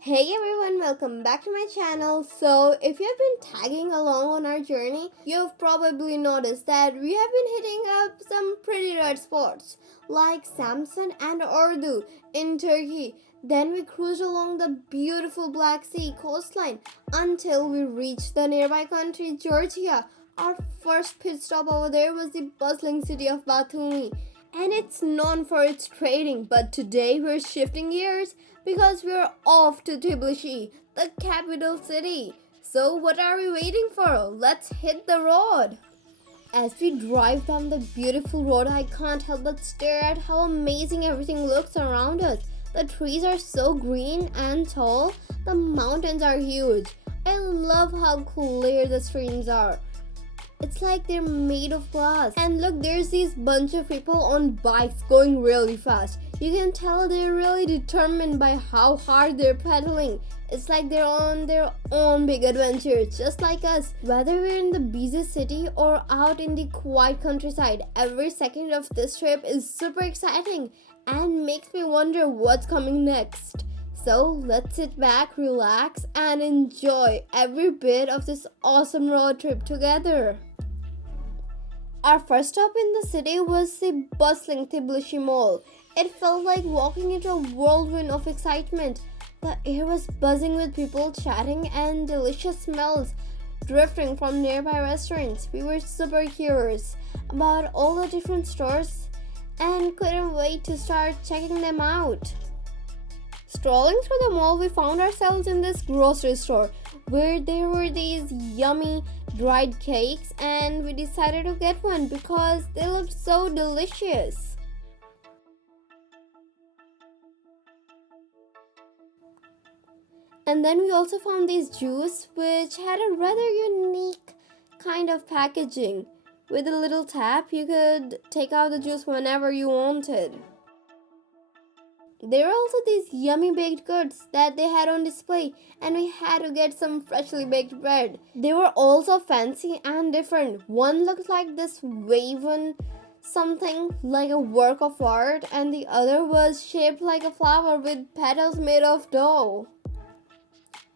Hey everyone, welcome back to my channel. So, if you've been tagging along on our journey, you've probably noticed that we have been hitting up some pretty red spots like Samsun and Ordu in Turkey. Then we cruised along the beautiful Black Sea coastline until we reached the nearby country Georgia. Our first pit stop over there was the bustling city of Batumi, and it's known for its trading. But today we're shifting gears because we're off to Tbilisi, the capital city. So what are we waiting for? Let's hit the road. As we drive down the beautiful road, I can't help but stare at how amazing everything looks around us. The trees are so green and tall, the mountains are huge. I love how clear the streams are. It's like they're made of glass. And look, there's these bunch of people on bikes going really fast. You can tell they're really determined by how hard they're pedaling. It's like they're on their own big adventure, just like us. Whether we're in the busy city or out in the quiet countryside, every second of this trip is super exciting and makes me wonder what's coming next. So let's sit back, relax, and enjoy every bit of this awesome road trip together. Our first stop in the city was the bustling Tbilisi Mall. It felt like walking into a whirlwind of excitement. The air was buzzing with people chatting and delicious smells drifting from nearby restaurants. We were super curious about all the different stores and couldn't wait to start checking them out. Strolling through the mall, we found ourselves in this grocery store where there were these yummy dried cakes, and we decided to get one because they looked so delicious. And then we also found this juice which had a rather unique kind of packaging. With a little tap, you could take out the juice whenever you wanted. There were also these yummy baked goods that they had on display, and we had to get some freshly baked bread. They were also fancy and different. One looked like this woven something like a work of art, and the other was shaped like a flower with petals made of dough.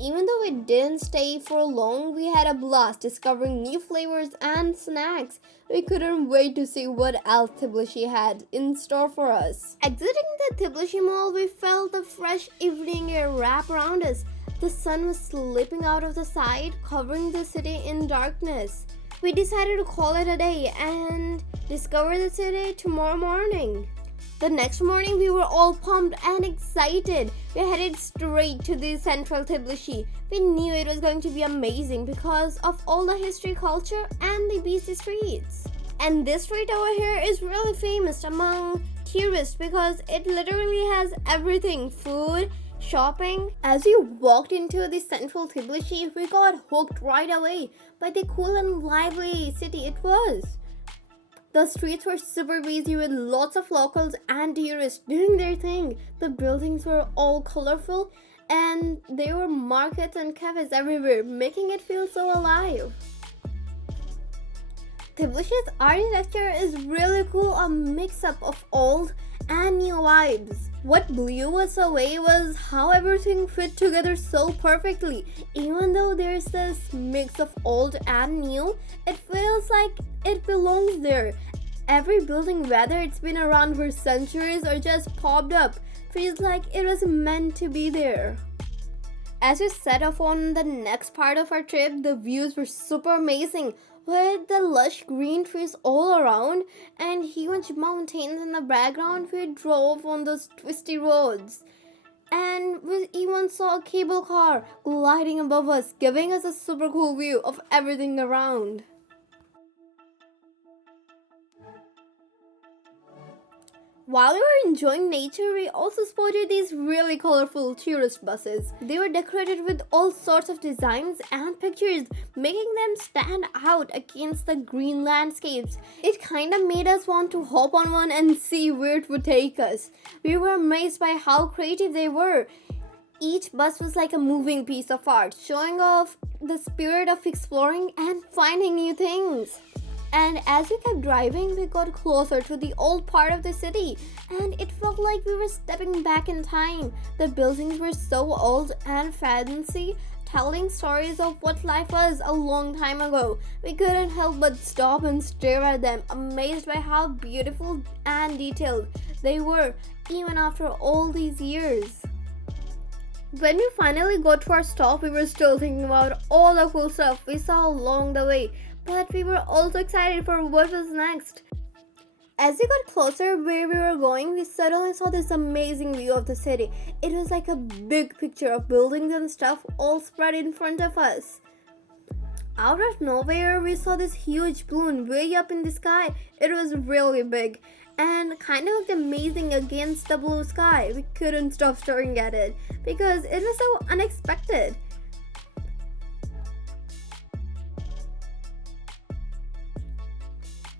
Even though we didn't stay for long, we had a blast discovering new flavors and snacks. We couldn't wait to see what else Tbilisi had in store for us. Exiting the Tbilisi Mall, we felt the fresh evening air wrap around us. The sun was slipping out of the side, covering the city in darkness. We decided to call it a day and discover the city tomorrow morning. The next morning, we were all pumped and excited. We headed straight to the central Tbilisi. We knew it was going to be amazing because of all the history, culture, and the busy streets. And this street over here is really famous among tourists because it literally has everything: food, shopping. As we walked into the central Tbilisi, we got hooked right away by the cool and lively city it was. The streets were super busy with lots of locals and tourists doing their thing. The buildings were all colorful and there were markets and cafes everywhere, making it feel so alive. Tbilisi's architecture is really cool, a mix-up of old and new vibes. What blew us away was how everything fit together so perfectly. Even though there's this mix of old and new, it feels like it belongs there. Every building, whether it's been around for centuries or just popped up, feels like it was meant to be there. As we set off on the next part of our trip, the views were super amazing, with the lush green trees all around and huge mountains in the background. We drove on those twisty roads, and we even saw a cable car gliding above us, giving us a super cool view of everything around. While we were enjoying nature, we also spotted these really colorful tourist buses. They were decorated with all sorts of designs and pictures, making them stand out against the green landscapes. It kinda made us want to hop on one and see where it would take us. We were amazed by how creative they were. Each bus was like a moving piece of art, showing off the spirit of exploring and finding new things. And as we kept driving, we got closer to the old part of the city, and it felt like we were stepping back in time. The buildings were so old and fancy, telling stories of what life was a long time ago. We couldn't help but stop and stare at them, amazed by how beautiful and detailed they were, even after all these years. When we finally got to our stop, we were still thinking about all the cool stuff we saw along the way, but we were also excited for what was next. As we got closer where we were going, we suddenly saw this amazing view of the city. It was like a big picture of buildings and stuff all spread in front of us. Out of nowhere, we saw this huge balloon way up in the sky. It was really big and kind of looked amazing against the blue sky. We couldn't stop staring at it because it was so unexpected.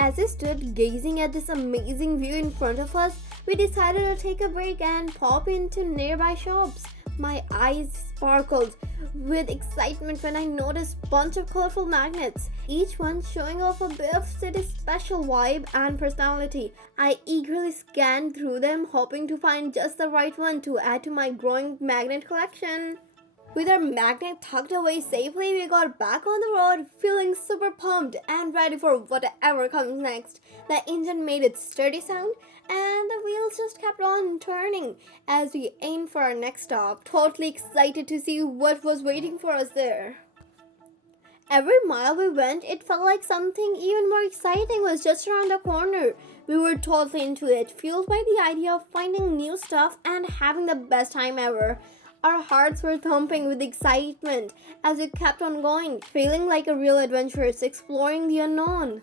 As we stood gazing at this amazing view in front of us, we decided to take a break and pop into nearby shops. My eyes sparkled with excitement when I noticed a bunch of colorful magnets, each one showing off a bit of city's special vibe and personality. I eagerly scanned through them, hoping to find just the right one to add to my growing magnet collection. With our magnet tucked away safely, we got back on the road, feeling super pumped and ready for whatever comes next. The engine made its sturdy sound, and the wheels just kept on turning as we aimed for our next stop, totally excited to see what was waiting for us there. Every mile we went, it felt like something even more exciting was just around the corner. We were totally into it, fueled by the idea of finding new stuff and having the best time ever. Our hearts were thumping with excitement as we kept on going, feeling like a real adventurous exploring the unknown.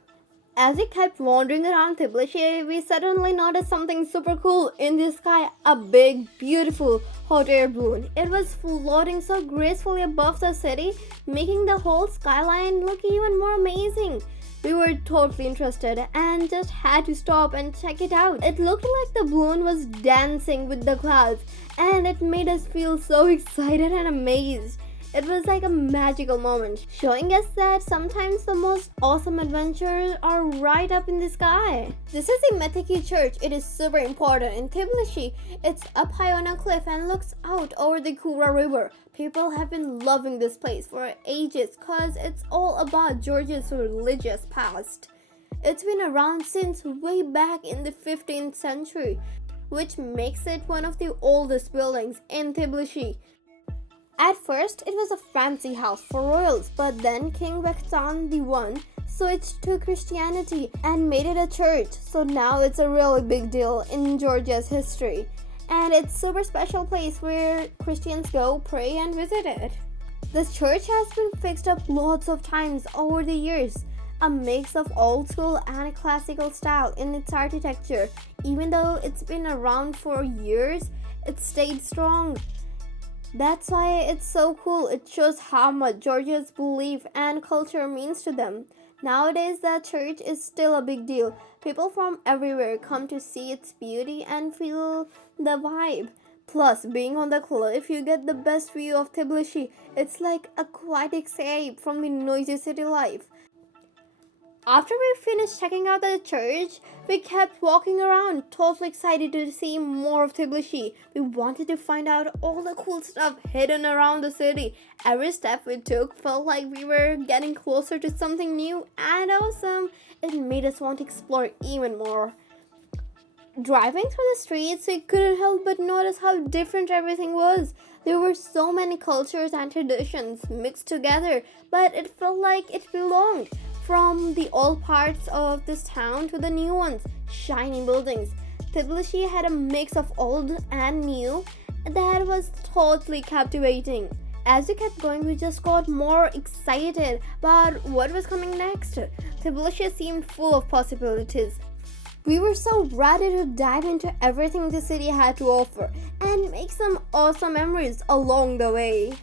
As we kept wandering around Tbilisi, we suddenly noticed something super cool in the sky, a big, beautiful hot air balloon. It was floating so gracefully above the city, making the whole skyline look even more amazing. We were totally interested and just had to stop and check it out. It looked like the balloon was dancing with the clouds, and it made us feel so excited and amazed. It was like a magical moment, showing us that sometimes the most awesome adventures are right up in the sky. This is the Metiki Church. It is super important in Tbilisi. It's up high on a cliff and looks out over the Kura River. People have been loving this place for ages because it's all about Georgia's religious past. It's been around since way back in the 15th century, which makes it one of the oldest buildings in Tbilisi. At first, it was a fancy house for royals, but then King Bektan I switched to Christianity and made it a church, so now it's a really big deal in Georgia's history. And it's a super special place where Christians go, pray, and visit it. The church has been fixed up lots of times over the years, a mix of old school and classical style in its architecture. Even though it's been around for years, it stayed strong. That's why it's so cool. It shows how much Georgia's belief and culture means to them. Nowadays, the church is still a big deal. People from everywhere come to see its beauty and feel the vibe. Plus, being on the cliff, you get the best view of Tbilisi. It's like a quiet escape from the noisy city life. After we finished checking out the church, we kept walking around, totally excited to see more of Tbilisi. We wanted to find out all the cool stuff hidden around the city. Every step we took felt like we were getting closer to something new and awesome. It made us want to explore even more. Driving through the streets, we couldn't help but notice how different everything was. There were so many cultures and traditions mixed together, but it felt like it belonged. From the old parts of this town to the new ones, shiny buildings. Tbilisi had a mix of old and new that was totally captivating. As we kept going, we just got more excited about what was coming next. Tbilisi seemed full of possibilities. We were so ready to dive into everything the city had to offer and make some awesome memories along the way.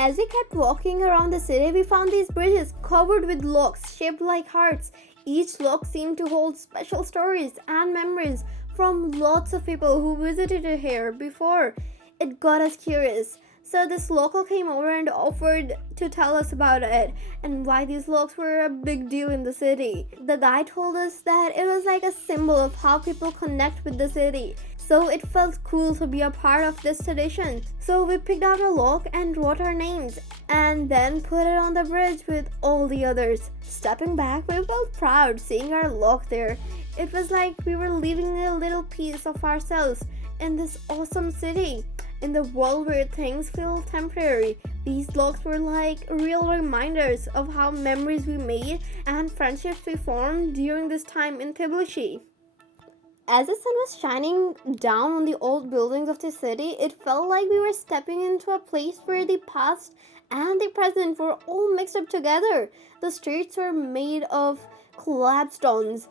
As we kept walking around the city, we found these bridges covered with locks shaped like hearts. Each lock seemed to hold special stories and memories from lots of people who visited here before. It got us curious. So this local came over and offered to tell us about it and why these locks were a big deal in the city. The guy told us that it was like a symbol of how people connect with the city. So it felt cool to be a part of this tradition. So we picked out a lock and wrote our names and then put it on the bridge with all the others. Stepping back, we felt proud seeing our lock there. It was like we were leaving a little piece of ourselves in this awesome city. In the world where things feel temporary, these locks were like real reminders of how memories we made and friendships we formed during this time in Tbilisi. As the sun was shining down on the old buildings of the city, it felt like we were stepping into a place where the past and the present were all mixed up together. The streets were made of cobblestones.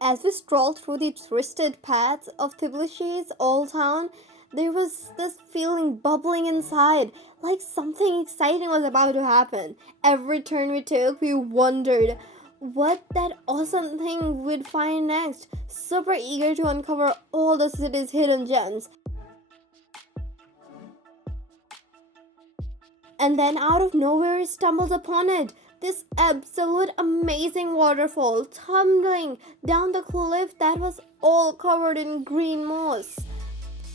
As we strolled through the twisted paths of Tbilisi's old town, there was this feeling bubbling inside, like something exciting was about to happen. Every turn we took, we wondered what that awesome thing we'd find next, super eager to uncover all the city's hidden gems. And then out of nowhere we stumbled upon it. This absolute amazing waterfall tumbling down the cliff that was all covered in green moss.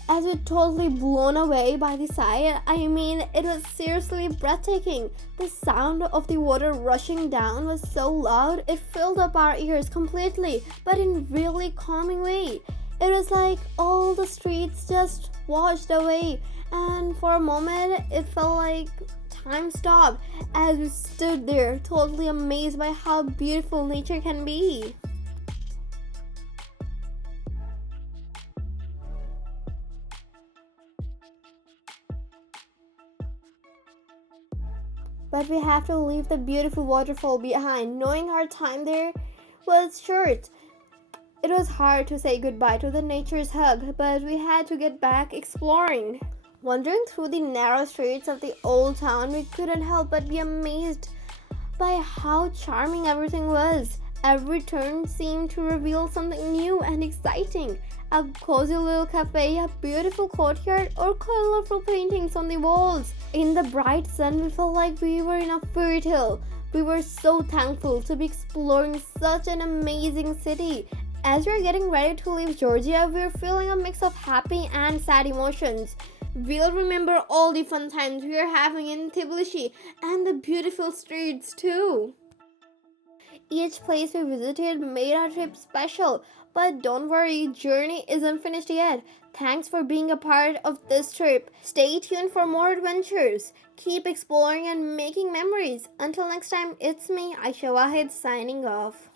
As we're totally blown away by the sight, I mean, it was seriously breathtaking. The sound of the water rushing down was so loud, it filled up our ears completely, but in a really calming way. It was like all the streets just washed away, and for a moment, it felt like time stopped as we stood there, totally amazed by how beautiful nature can be. But we have to leave the beautiful waterfall behind, knowing our time there was short. It was hard to say goodbye to the nature's hug, but we had to get back exploring. Wandering through the narrow streets of the old town, we couldn't help but be amazed by how charming everything was. Every turn seemed to reveal something new and exciting. A cozy little cafe, a beautiful courtyard, or colorful paintings on the walls. In the bright sun, we felt like we were in a fairy tale. We were so thankful to be exploring such an amazing city. As we were getting ready to leave Georgia, we were feeling a mix of happy and sad emotions. We'll remember all the fun times we were having in Tbilisi and the beautiful streets too. Each place we visited made our trip special, but don't worry, journey isn't finished yet. Thanks for being a part of this trip. Stay tuned for more adventures. Keep exploring and making memories. Until next time, it's me, Aisha Wahid, signing off.